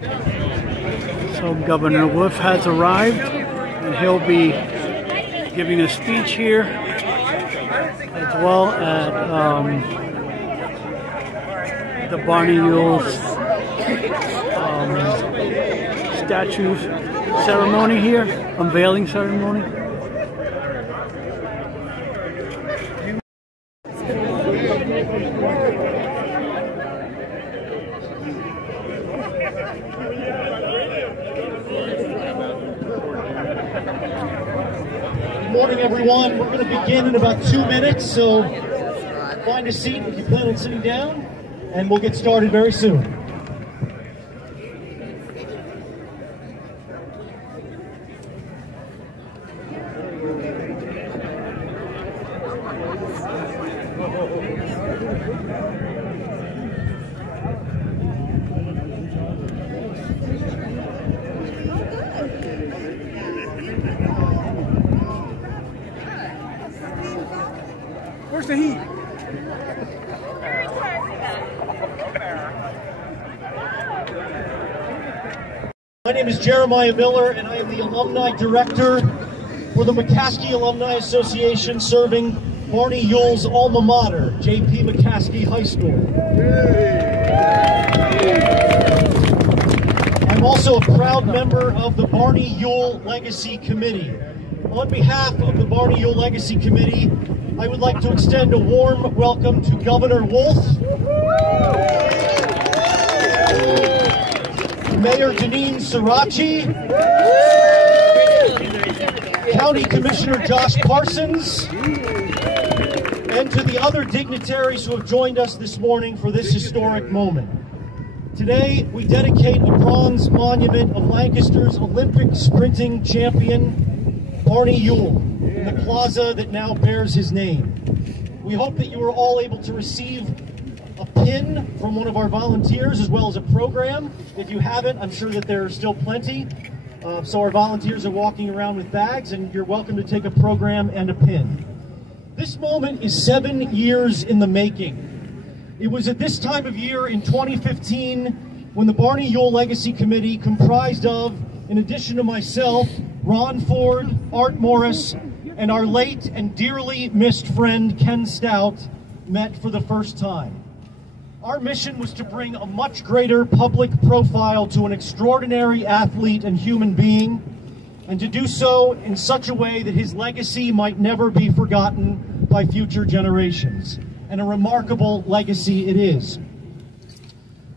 So Governor Wolf has arrived, and he'll be giving a speech here, as well as the Barney Ewell statue ceremony here, unveiling ceremony. Good morning, everyone. We're going to begin in about 2 minutes, so find a seat if you plan on sitting down, and we'll get started very soon. Where's the heat? My name is Jeremiah Miller, and I am the Alumni Director for the McCaskey Alumni Association, serving Barney Ewell's alma mater, J.P. McCaskey High School. I'm also a proud member of the Barney Ewell Legacy Committee. On behalf of the Barney Ewell Legacy Committee, I would like to extend a warm welcome to Governor Wolf, Mayor Janine Sirachi, County Commissioner Josh Parsons, and to the other dignitaries who have joined us this morning for this historic moment. Today, we dedicate a bronze monument of Lancaster's Olympic sprinting champion, Barney Ewell, in the plaza that now bears his name. We hope that you are all able to receive a pin from one of our volunteers, as well as a program. If you haven't, I'm sure that there are still plenty. So our volunteers are walking around with bags, and you're welcome to take a program and a pin. This moment is 7 years in the making. It was at this time of year in 2015 when the Barney Ewell Legacy Committee, comprised of, in addition to myself, Ron Ford, Art Morris, and our late and dearly missed friend Ken Stout, met for the first time. Our mission was to bring a much greater public profile to an extraordinary athlete and human being, and to do so in such a way that his legacy might never be forgotten by future generations. And a remarkable legacy it is.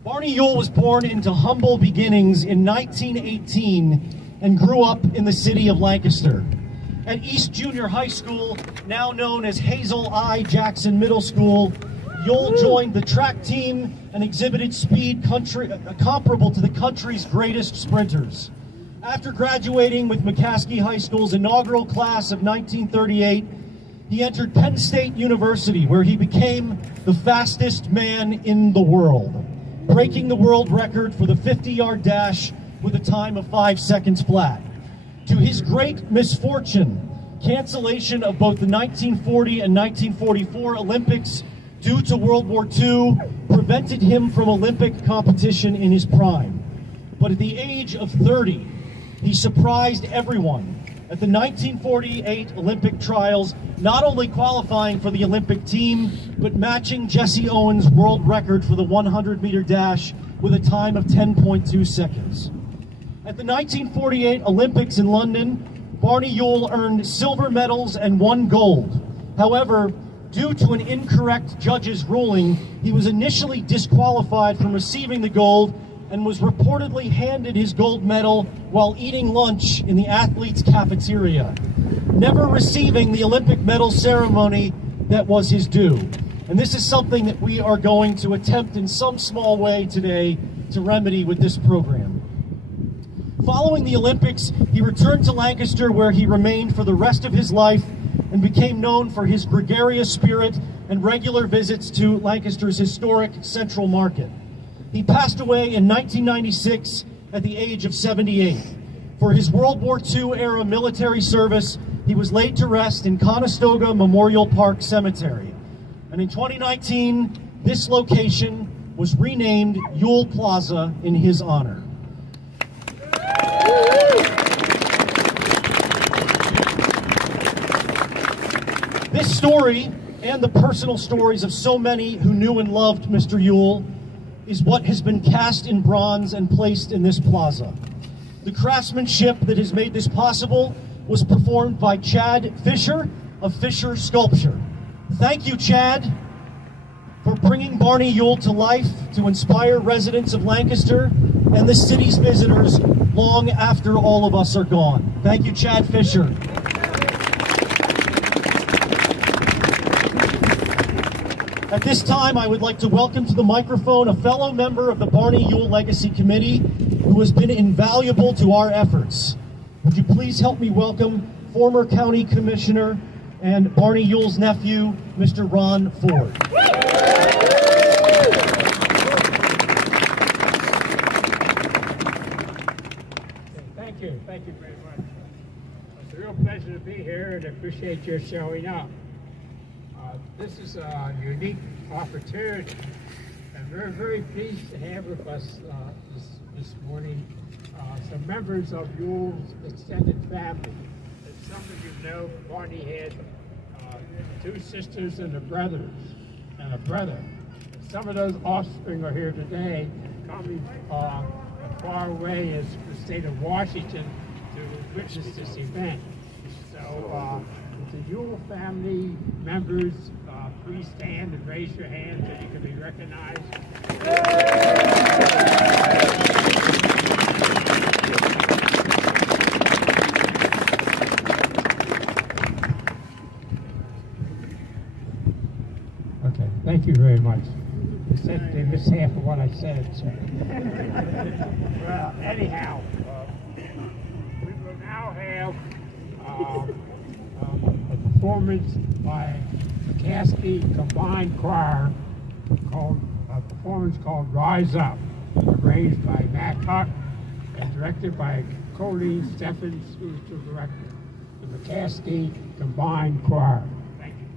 Barney Ewell was born into humble beginnings in 1918 and grew up in the city of Lancaster. At East Junior High School, now known as Hazel I. Jackson Middle School, Ewell joined the track team and exhibited speed comparable to the country's greatest sprinters. After graduating with McCaskey High School's inaugural class of 1938, he entered Penn State University, where he became the fastest man in the world, breaking the world record for the 50-yard dash with a time of 5 seconds flat. To his great misfortune, cancellation of both the 1940 and 1944 Olympics due to World War II prevented him from Olympic competition in his prime. But at the age of 30, he surprised everyone at the 1948 Olympic trials, not only qualifying for the Olympic team, but matching Jesse Owens' world record for the 100-meter dash with a time of 10.2 seconds. At the 1948 Olympics in London, Barney Ewell earned silver medals and 1 gold. However, due to an incorrect judge's ruling, he was initially disqualified from receiving the gold and was reportedly handed his gold medal while eating lunch in the athletes' cafeteria, never receiving the Olympic medal ceremony that was his due. And this is something that we are going to attempt in some small way today to remedy with this program. Following the Olympics, he returned to Lancaster, where he remained for the rest of his life and became known for his gregarious spirit and regular visits to Lancaster's historic Central Market. He passed away in 1996 at the age of 78. For his World War II era military service, he was laid to rest in Conestoga Memorial Park Cemetery. And in 2019, this location was renamed Ewell Plaza in his honor. This story, and the personal stories of so many who knew and loved Mr. Ewell, is what has been cast in bronze and placed in this plaza. The craftsmanship that has made this possible was performed by Chad Fisher of Fisher Sculpture. Thank you, Chad, for bringing Barney Ewell to life to inspire residents of Lancaster and the city's visitors long after all of us are gone. Thank you, Chad Fisher. At this time, I would like to welcome to the microphone a fellow member of the Barney Ewell Legacy Committee who has been invaluable to our efforts. Would you please help me welcome former County Commissioner and Barney Ewell's nephew, Mr. Ron Ford. Thank you very much. It's a real pleasure to be here and appreciate your showing up. This is a unique opportunity, and we're very pleased to have with us this morning some members of Ewell's extended family. As some of you know, Barney had 2 sisters and a brother. Some of those offspring are here today, coming as far away as the state of Washington to witness this event. So, the Ewell family members, please stand and raise your hand so you can be recognized. Okay, thank you very much. They missed half of what I said. So. Well, anyhow, we will now have a performance by McCaskey Combined Choir called a performance called Rise Up, arranged by Matt Huck and directed by Colleen Steffens, who's the director. The McCaskey Combined Choir. Thank you.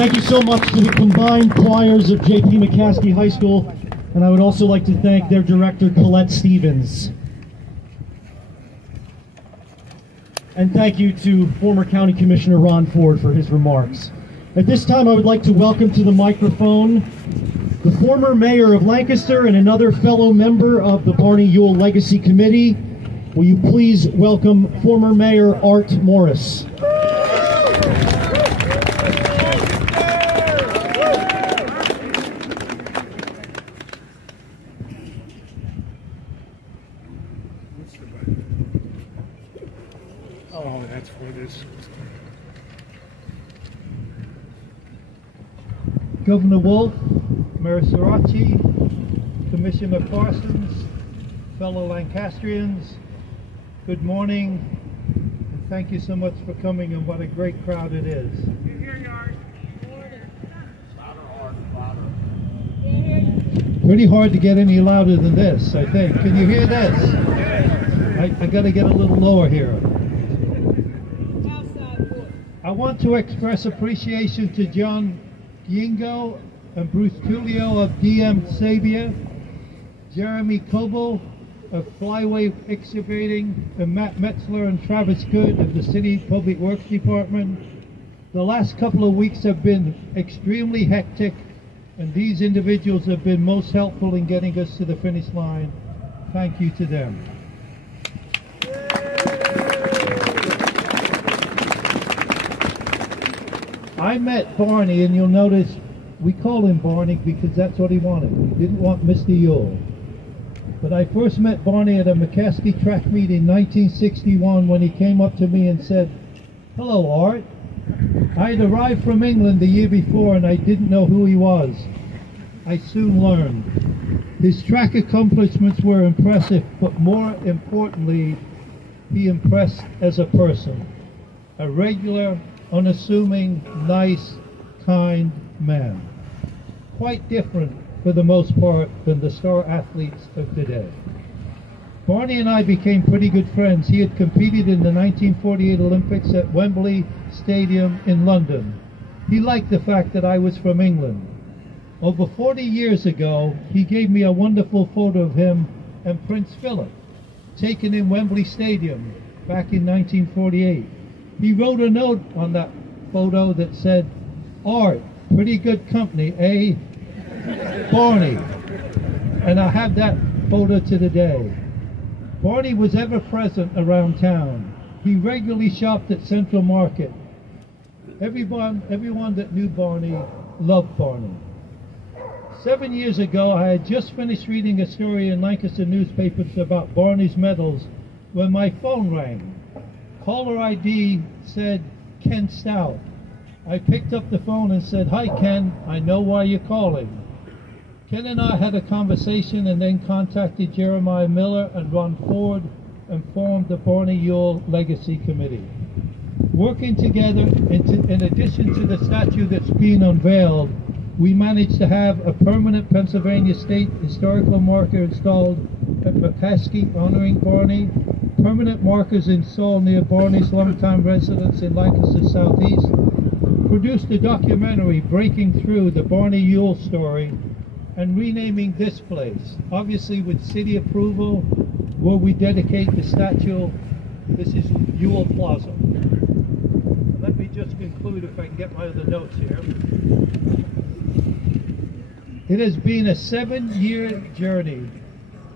Thank you so much to the combined choirs of J.P. McCaskey High School, and I would also like to thank their director, Colette Stevens. And thank you to former County Commissioner Ron Ford for his remarks. At this time, I would like to welcome to the microphone the former mayor of Lancaster and another fellow member of the Barney Ewell Legacy Committee. Will you please welcome former Mayor Art Morris. Oh, that's for this. Governor Wolf, Mayor Sirachi, Commissioner Parsons, fellow Lancastrians, good morning, and thank you so much for coming, and what a great crowd it is. Pretty hard to get any louder than this, I think. Can you hear this? I got to get a little lower here. I want to express appreciation to John Giengo and Bruce Tulio of DM Sabia, Jeremy Coble of Flyway Excavating, and Matt Metzler and Travis Good of the City Public Works Department. The last couple of weeks have been extremely hectic, and these individuals have been most helpful in getting us to the finish line. Thank you to them. I met Barney, and you'll notice we call him Barney because that's what he wanted. We didn't want Mr. Ewell. But I first met Barney at a McCaskey track meet in 1961 when he came up to me and said, "Hello, Art." I had arrived from England the year before and I didn't know who he was. I soon learned. His track accomplishments were impressive, but more importantly, he impressed as a person. A regular, unassuming, nice, kind man. Quite different, for the most part, than the star athletes of today. Barney and I became pretty good friends. He had competed in the 1948 Olympics at Wembley Stadium in London. He liked the fact that I was from England. Over 40 years ago, he gave me a wonderful photo of him and Prince Philip, taken in Wembley Stadium back in 1948. He wrote a note on that photo that said, "Art, pretty good company, eh? Barney." And I have that photo to the day. Barney was ever present around town. He regularly shopped at Central Market. Everyone that knew Barney loved Barney. 7 years ago, I had just finished reading a story in Lancaster newspapers about Barney's medals when my phone rang. Caller ID said Ken Stout. I picked up the phone and said, "Hi Ken, I know why you're calling." Ken and I had a conversation and then contacted Jeremiah Miller and Ron Ford and formed the Barney Ewell Legacy Committee. Working together, in addition to the statue that's being unveiled, we managed to have a permanent Pennsylvania State historical marker installed at McCaskey honoring Barney, permanent markers installed near Barney's longtime residence in Lancaster Southeast, produced a documentary breaking through the Barney Ewell story, and renaming this place, obviously with city approval, where we dedicate the statue. This is Ewell Plaza. Let me just conclude if I can get my other notes here. It has been a 7-year journey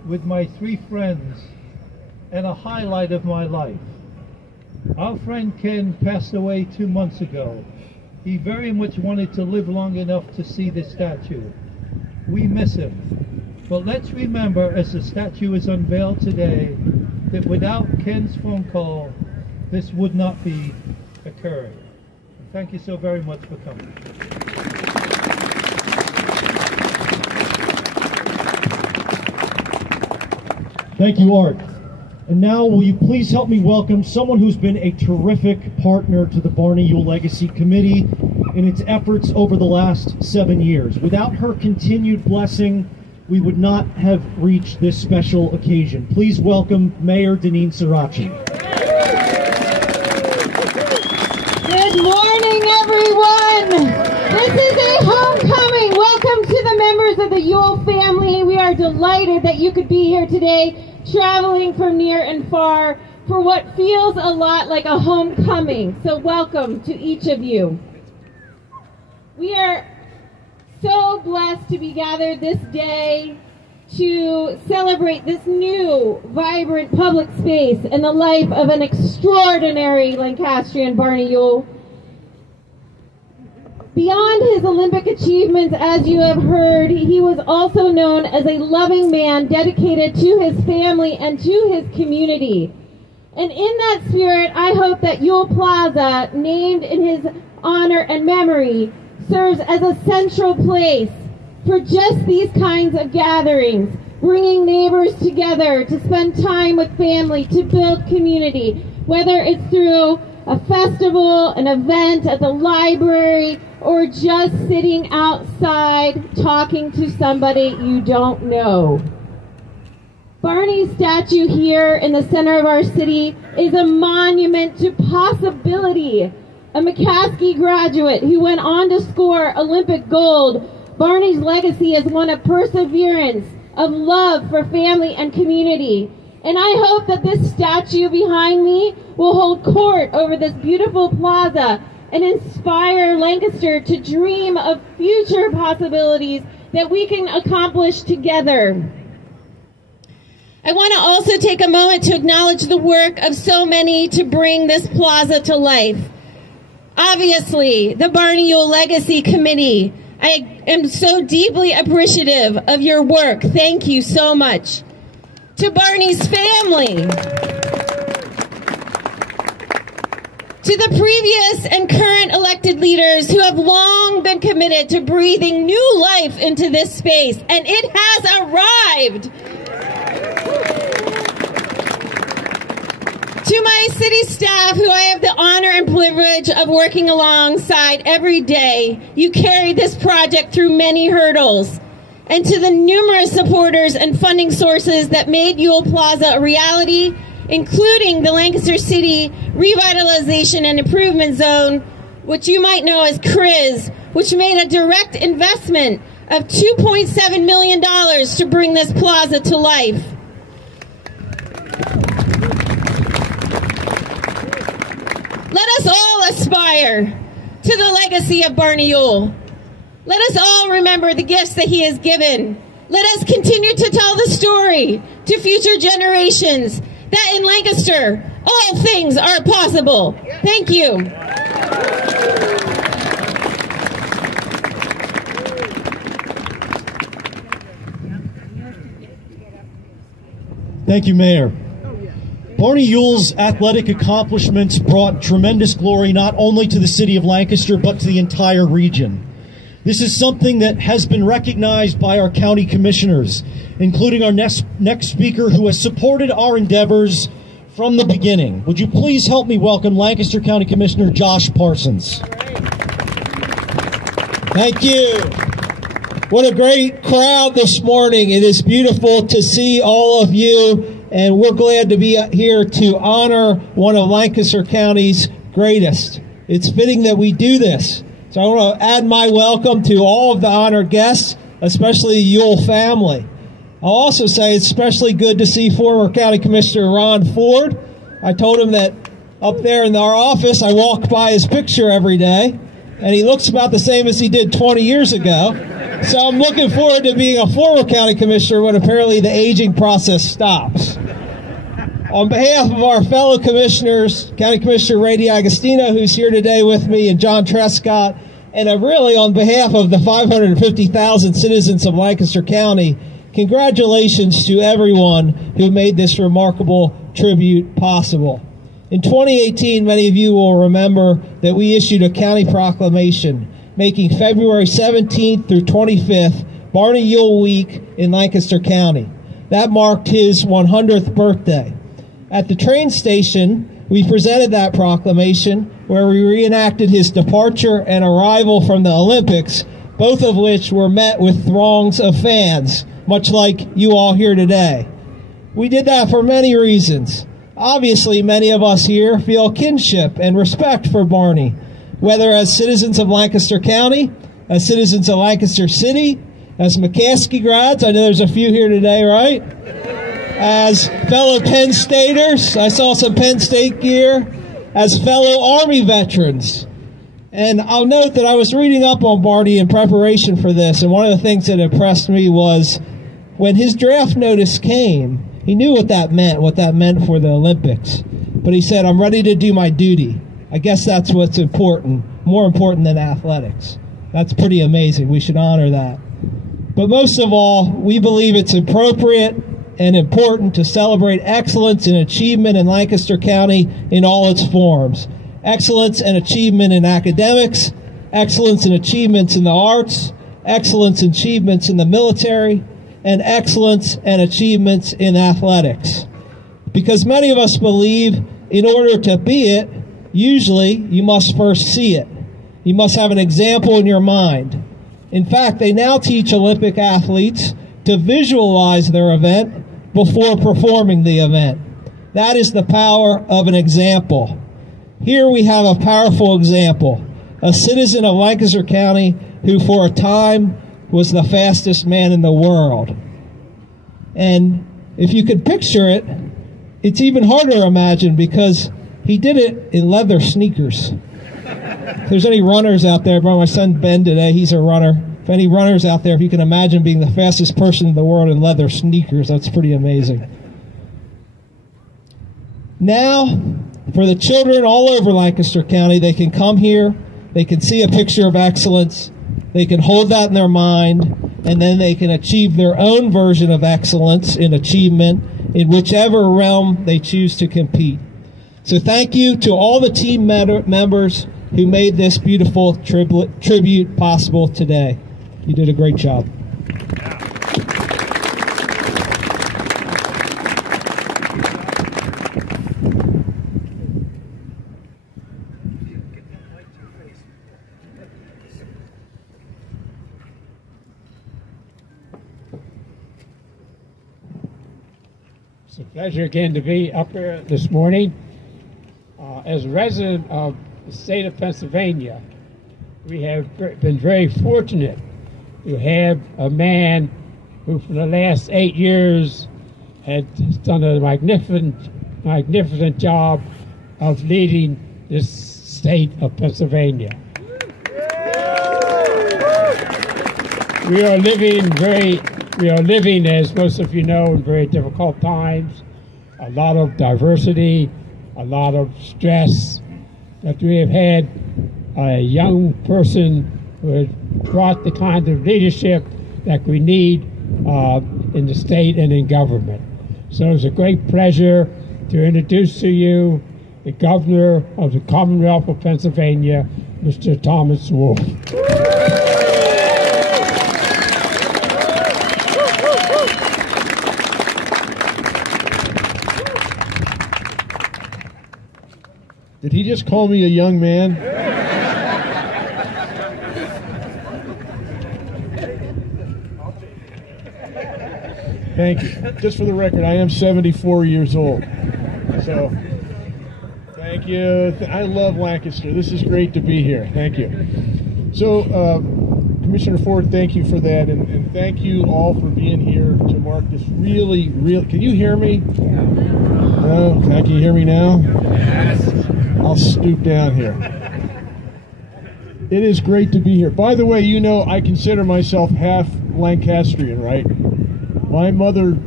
with my 3 friends and a highlight of my life. Our friend Ken passed away 2 months ago. He very much wanted to live long enough to see the statue. We miss him. But let's remember, as the statue is unveiled today, that without Ken's phone call, this would not be occurring. Thank you so very much for coming. Thank you, Art. And now, will you please help me welcome someone who's been a terrific partner to the Barney Ewell Legacy Committee in its efforts over the last 7 years. Without her continued blessing, we would not have reached this special occasion. Please welcome Mayor Deneen Sirachi. Good morning, everyone. Ewell family, we are delighted that you could be here today, traveling from near and far for what feels a lot like a homecoming. So welcome to each of you. We are so blessed to be gathered this day to celebrate this new, vibrant public space in the life of an extraordinary Lancastrian, Barney Ewell. Beyond his Olympic achievements, as you have heard, he was also known as a loving man dedicated to his family and to his community. And in that spirit, I hope that Ewell Plaza, named in his honor and memory, serves as a central place for just these kinds of gatherings, bringing neighbors together to spend time with family, to build community, whether it's through a festival, an event at the library, or just sitting outside talking to somebody you don't know. Barney's statue here in the center of our city is a monument to possibility. A McCaskey graduate who went on to score Olympic gold, Barney's legacy is one of perseverance, of love for family and community. And I hope that this statue behind me will hold court over this beautiful plaza and inspire Lancaster to dream of future possibilities that we can accomplish together. I want to also take a moment to acknowledge the work of so many to bring this plaza to life. Obviously, the Barney Ewell Legacy Committee. I am so deeply appreciative of your work. Thank you so much. To Barney's family. To the previous and current elected leaders who have long been committed to breathing new life into this space, and it has arrived. To my city staff, who I have the honor and privilege of working alongside every day, you carried this project through many hurdles. And to the numerous supporters and funding sources that made Ewell Plaza a reality, including the Lancaster City Revitalization and Improvement Zone, which you might know as CRIZ, which made a direct investment of $2.7 million to bring this plaza to life. Let us all aspire to the legacy of Barney Ewell. Let us all remember the gifts that he has given. Let us continue to tell the story to future generations that in Lancaster, all things are possible. Thank you. Thank you, Mayor. Barney Ewell's athletic accomplishments brought tremendous glory not only to the city of Lancaster, but to the entire region. This is something that has been recognized by our county commissioners, including our next speaker, who has supported our endeavors from the beginning. Would you please help me welcome Lancaster County Commissioner Josh Parsons. Thank you. What a great crowd this morning. It is beautiful to see all of you, and we're glad to be here to honor one of Lancaster County's greatest. It's fitting that we do this. So I want to add my welcome to all of the honored guests, especially the Ewell family. I'll also say it's especially good to see former County Commissioner Ron Ford. I told him that up there in our office, I walk by his picture every day, and he looks about the same as he did 20 years ago. So I'm looking forward to being a former County Commissioner when apparently the aging process stops. On behalf of our fellow commissioners, County Commissioner Ray D'Agostino, who's here today with me, and John Trescott, and really on behalf of the 550,000 citizens of Lancaster County, congratulations to everyone who made this remarkable tribute possible. In 2018, many of you will remember that we issued a county proclamation making February 17th through 25th Barney Ewell Week in Lancaster County. That marked his 100th birthday. At the train station, we presented that proclamation where we reenacted his departure and arrival from the Olympics, both of which were met with throngs of fans, much like you all here today. We did that for many reasons. Obviously, many of us here feel kinship and respect for Barney, whether as citizens of Lancaster County, as citizens of Lancaster City, As McCaskey grads, I know there's a few here today, right? As fellow Penn Staters, I saw some Penn State gear. As fellow Army veterans. And I'll note that I was reading up on Barney in preparation for this, and one of the things that impressed me was when his draft notice came, he knew what that meant for the Olympics. But he said, I'm ready to do my duty. I guess that's what's important, more important than athletics. That's pretty amazing. We should honor that. But most of all, we believe it's appropriate and important to celebrate excellence and achievement in Lancaster County in all its forms. Excellence and achievement in academics, excellence and achievements in the arts, excellence and achievements in the military, and excellence and achievements in athletics. Because many of us believe in order to be it, usually you must first see it. You must have an example in your mind. In fact, they now teach Olympic athletes to visualize their event before performing the event. That is the power of an example. Here we have a powerful example, a citizen of Lancaster County who for a time was the fastest man in the world. And if you could picture it, it's even harder to imagine because he did it in leather sneakers. If there's any runners out there, my son Ben today, he's a runner. If any runners out there, if you can imagine being the fastest person in the world in leather sneakers, that's pretty amazing. Now, for the children all over Lancaster County, they can come here, they can see a picture of excellence, they can hold that in their mind, and then they can achieve their own version of excellence in achievement in whichever realm they choose to compete. So thank you to all the team members who made this beautiful tribute possible today. You did a great job. It's a pleasure again to be up here this morning. As a resident of the state of Pennsylvania, we have been very fortunate to have a man who for the last 8 years had done a magnificent job of leading this state of Pennsylvania. We are living, as most of you know, in very difficult times, a lot of diversity, a lot of stress, but we have had a young person who has brought the kind of leadership that we need in the state and in government. So it's a great pleasure to introduce to you the Governor of the Commonwealth of Pennsylvania, Mr. Thomas Wolf. Did he just call me a young man? Thank you. Just for the record, I am 74 years old. So, thank you. I love Lancaster. This is great to be here. Thank you. So, Commissioner Ford, thank you for that. And thank you all for being here to mark this really, can you hear me? No? Can you hear me now? Yes. I'll stoop down here. It is great to be here. By the way, you know, I consider myself half Lancastrian, right? My mother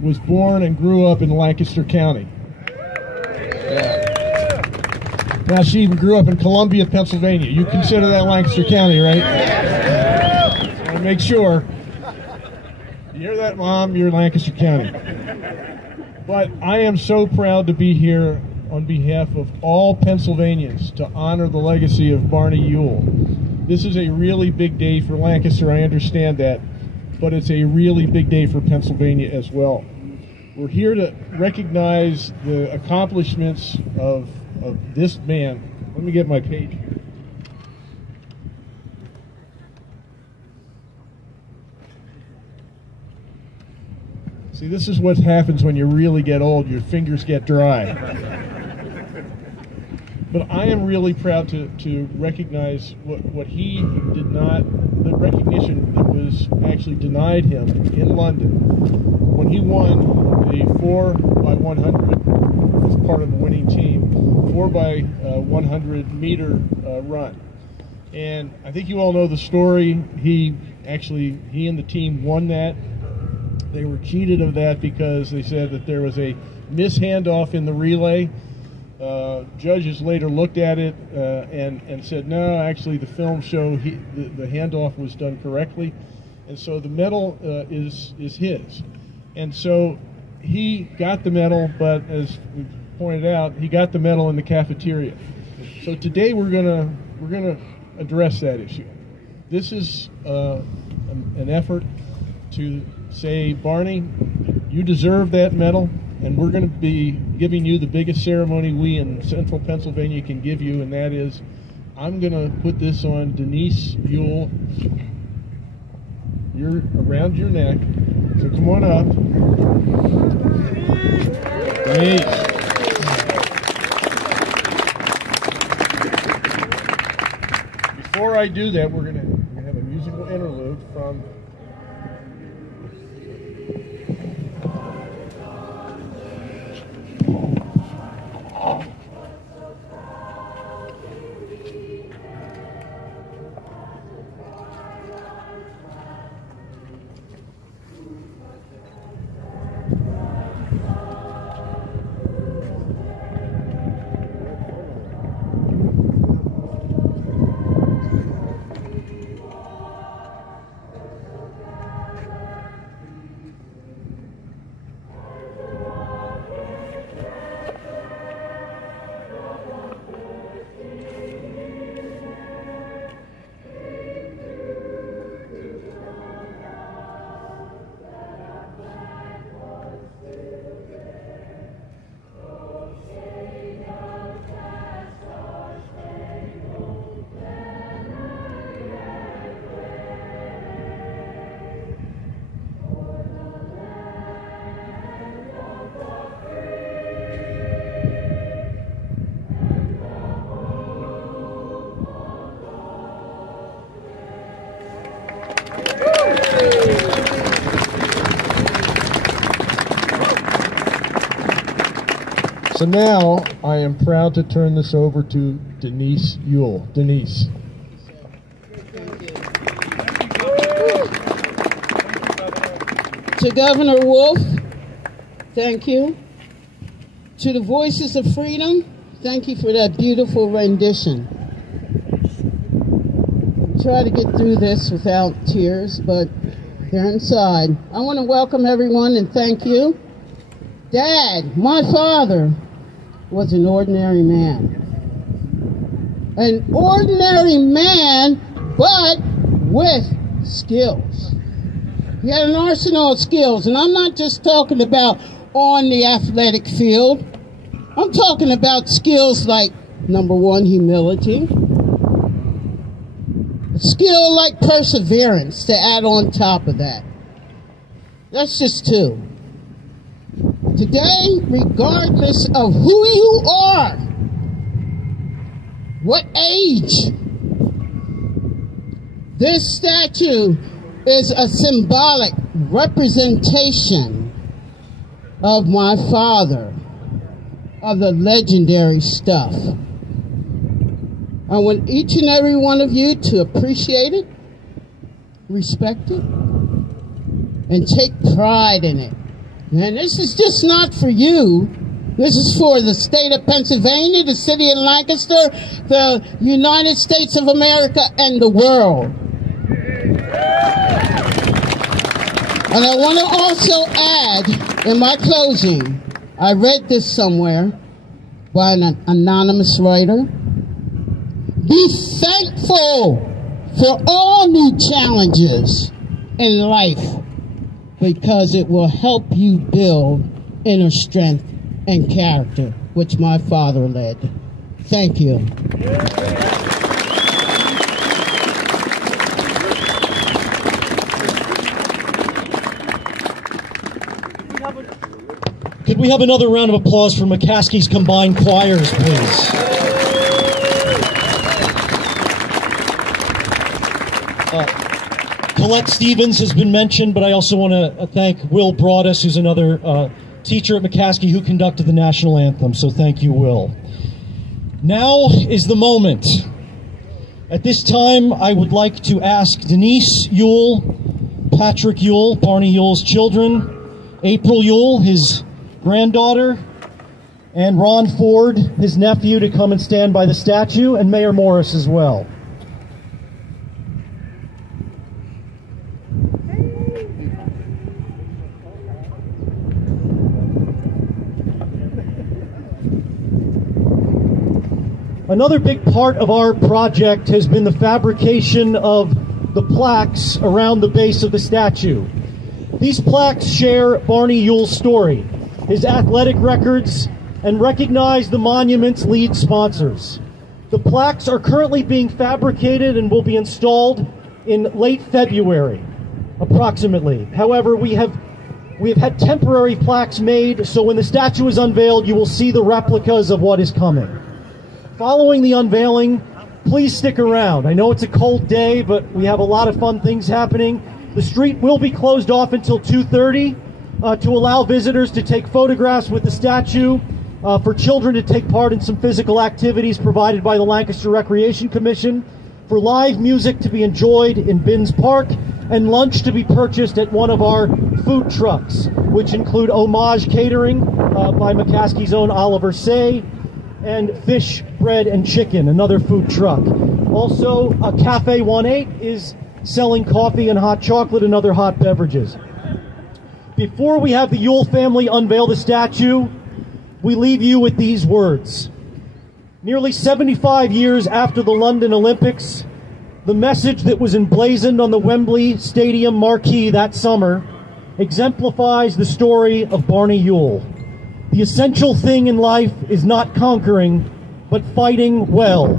was born and grew up in Lancaster County. Yeah. Now, she even grew up in Columbia, Pennsylvania. You consider that Lancaster County, right? So I want to make sure. You hear that, Mom? You're Lancaster County. But I am so proud to be here on behalf of all Pennsylvanians to honor the legacy of Barney Ewell. This is a really big day for Lancaster, I understand that, but it's a really big day for Pennsylvania as well. We're here to recognize the accomplishments of this man. Let me get my page here. See, this is what happens when you really get old. Your fingers get dry. But I am really proud to recognize what he did not, the recognition that was actually denied him in London when he won the 4x100 as part of the winning team, 4x100 meter run. And I think you all know the story. He and the team won that. They were cheated of that because they said that there was a mishandoff in the relay. Judges later looked at it and said, no, actually the film showed the handoff was done correctly. And so the medal is his. And so he got the medal, but as we pointed out, he got the medal in the cafeteria. So today we're gonna address that issue. This is an effort to say, Barney, you deserve that medal, and we're going to be giving you the biggest ceremony we in central Pennsylvania can give you, and that is, I'm going to put this on Denise Ewell. You're around your neck, so come on up. Denise. Before I do that, we're going to have a musical interlude from So now I am proud to turn this over to Denise Ewell. Denise. To Governor Wolf, thank you. To the Voices of Freedom, thank you for that beautiful rendition. Try to get through this without tears, but they're inside. I want to welcome everyone and thank you. Dad, my father, was an ordinary man. An ordinary man, but with skills. He had an arsenal of skills, and I'm not just talking about on the athletic field. I'm talking about skills like, number one, humility. A skill like perseverance to add on top of that. That's just two. Today, regardless of who you are, what age, this statue is a symbolic representation of my father, of the legendary stuff. I want each and every one of you to appreciate it, respect it, and take pride in it. And this is just not for you. This is for the state of Pennsylvania, the city of Lancaster, the United States of America, and the world. And I want to also add, in my closing, I read this somewhere by an anonymous writer. Be thankful for all new challenges in life, because it will help you build inner strength and character, which my father led. Thank you. Could we have another round of applause for McCaskey's combined choirs, please? Colette Stevens has been mentioned, but I also want to thank Will Broadus, who's another teacher at McCaskey who conducted the national anthem. So thank you, Will. Now is the moment. At this time, I would like to ask Denise Ewell, Patrick Ewell, Barney Ewell's children, April Ewell, his granddaughter, and Ron Ford, his nephew, to come and stand by the statue, and Mayor Morris as well. Another big part of our project has been the fabrication of the plaques around the base of the statue. These plaques share Barney Ewell's story, his athletic records, and recognize the monument's lead sponsors. The plaques are currently being fabricated and will be installed in late February, approximately. However, we have had temporary plaques made, so when the statue is unveiled, you will see the replicas of what is coming. Following the unveiling, please stick around. I know it's a cold day, but we have a lot of fun things happening. The street will be closed off until 2:30 to allow visitors to take photographs with the statue, for children to take part in some physical activities provided by the Lancaster Recreation Commission, for live music to be enjoyed in Binns Park, and lunch to be purchased at one of our food trucks, which include Homage Catering by McCaskey's own Oliver Say, and Fish, Bread, and Chicken, another food truck. Also, Cafe 18 is selling coffee and hot chocolate and other hot beverages. Before we have the Ewell family unveil the statue, we leave you with these words. Nearly 75 years after the London Olympics, the message that was emblazoned on the Wembley Stadium marquee that summer exemplifies the story of Barney Ewell. The essential thing in life is not conquering, but fighting well.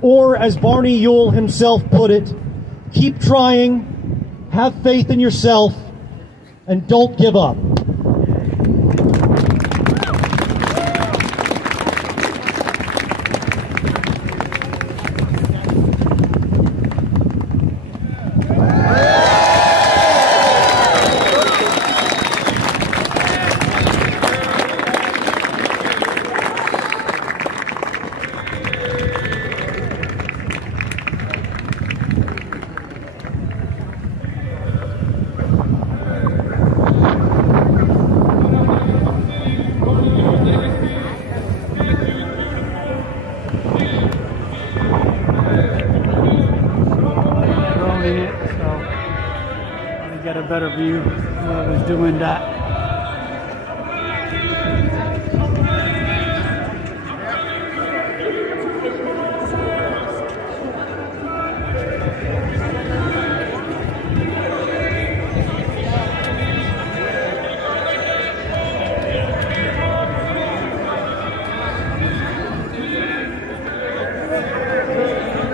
Or, as Barney Ewell himself put it, keep trying, have faith in yourself, and don't give up. Get a better view when I was doing that.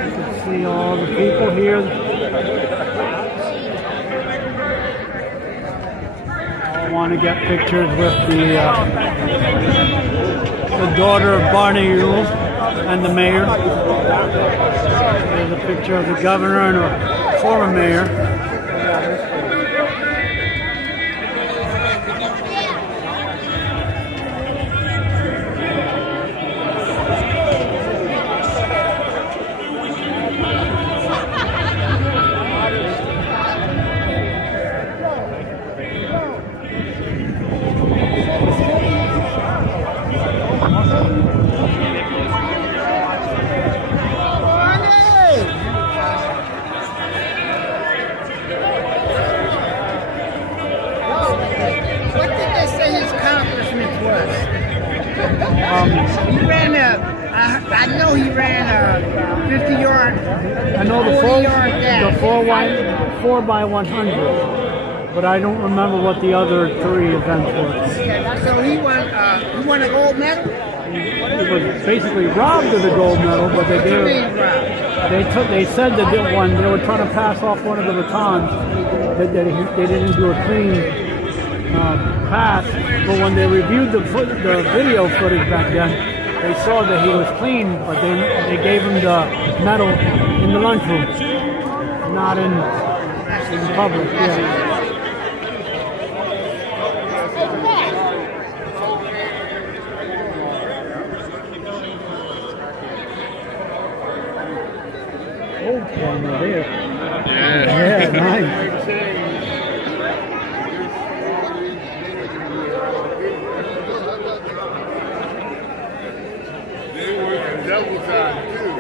You can see all the people here. Want to get pictures with the daughter of Barney Ewell and the mayor. There's a picture of the governor and a former mayor. He ran I know he ran a 50-yard. I know the 4x100, but I don't remember what the other three events were. Yeah, so he won a gold medal. He was basically robbed of the gold medal, but they gave him. They said that they were trying to pass off one of the batons. That they didn't do a clean pass, but when they reviewed the video footage back then, they saw that he was clean, but they gave him the medal in the lunchroom. not in public. Yeah. One right there. Yeah, nice. They work a double time too.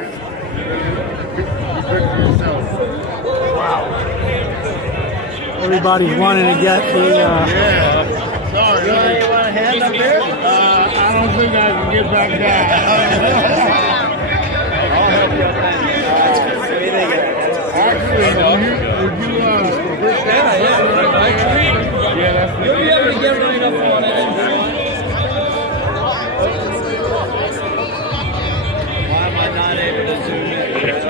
Wow. Everybody's wanting to get the. Yeah. Sorry. You want a hand up there? I don't think I can get back down. I'll help you. Actually, would you yeah, that's the why am I not able to do that?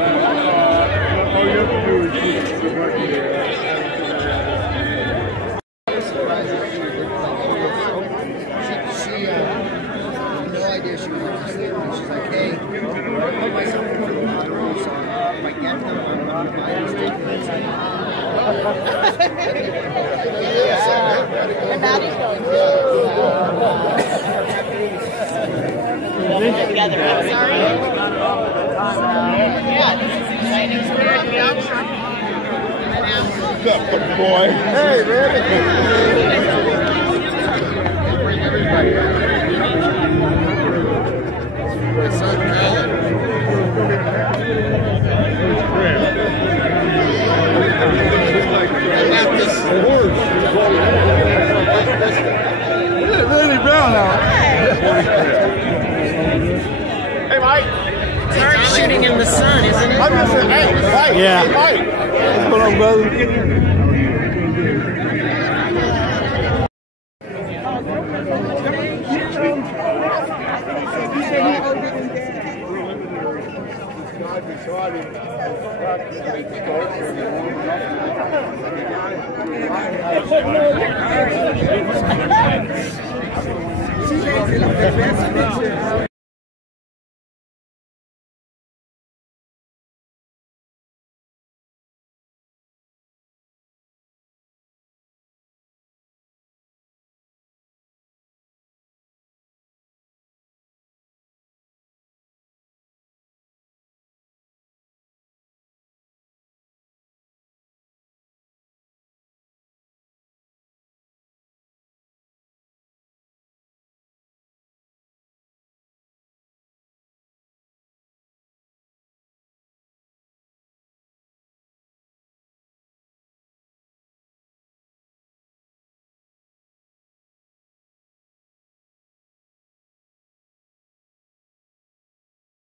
All you have to do is just the button there. She had no idea she was interested. She's like, hey, I put myself in for the lottery, so if I get them, I'm going to buy this ticket. And Maddie's going together. I'm sorry. Yeah, this is exciting. What's up, boy? Hey, man. My son, Colin. Really brown now. Hey, Mike. It's hard shooting in the sun, isn't it? I'm just saying, hey, Mike. Yeah. Hey, Mike. What's going on, brother?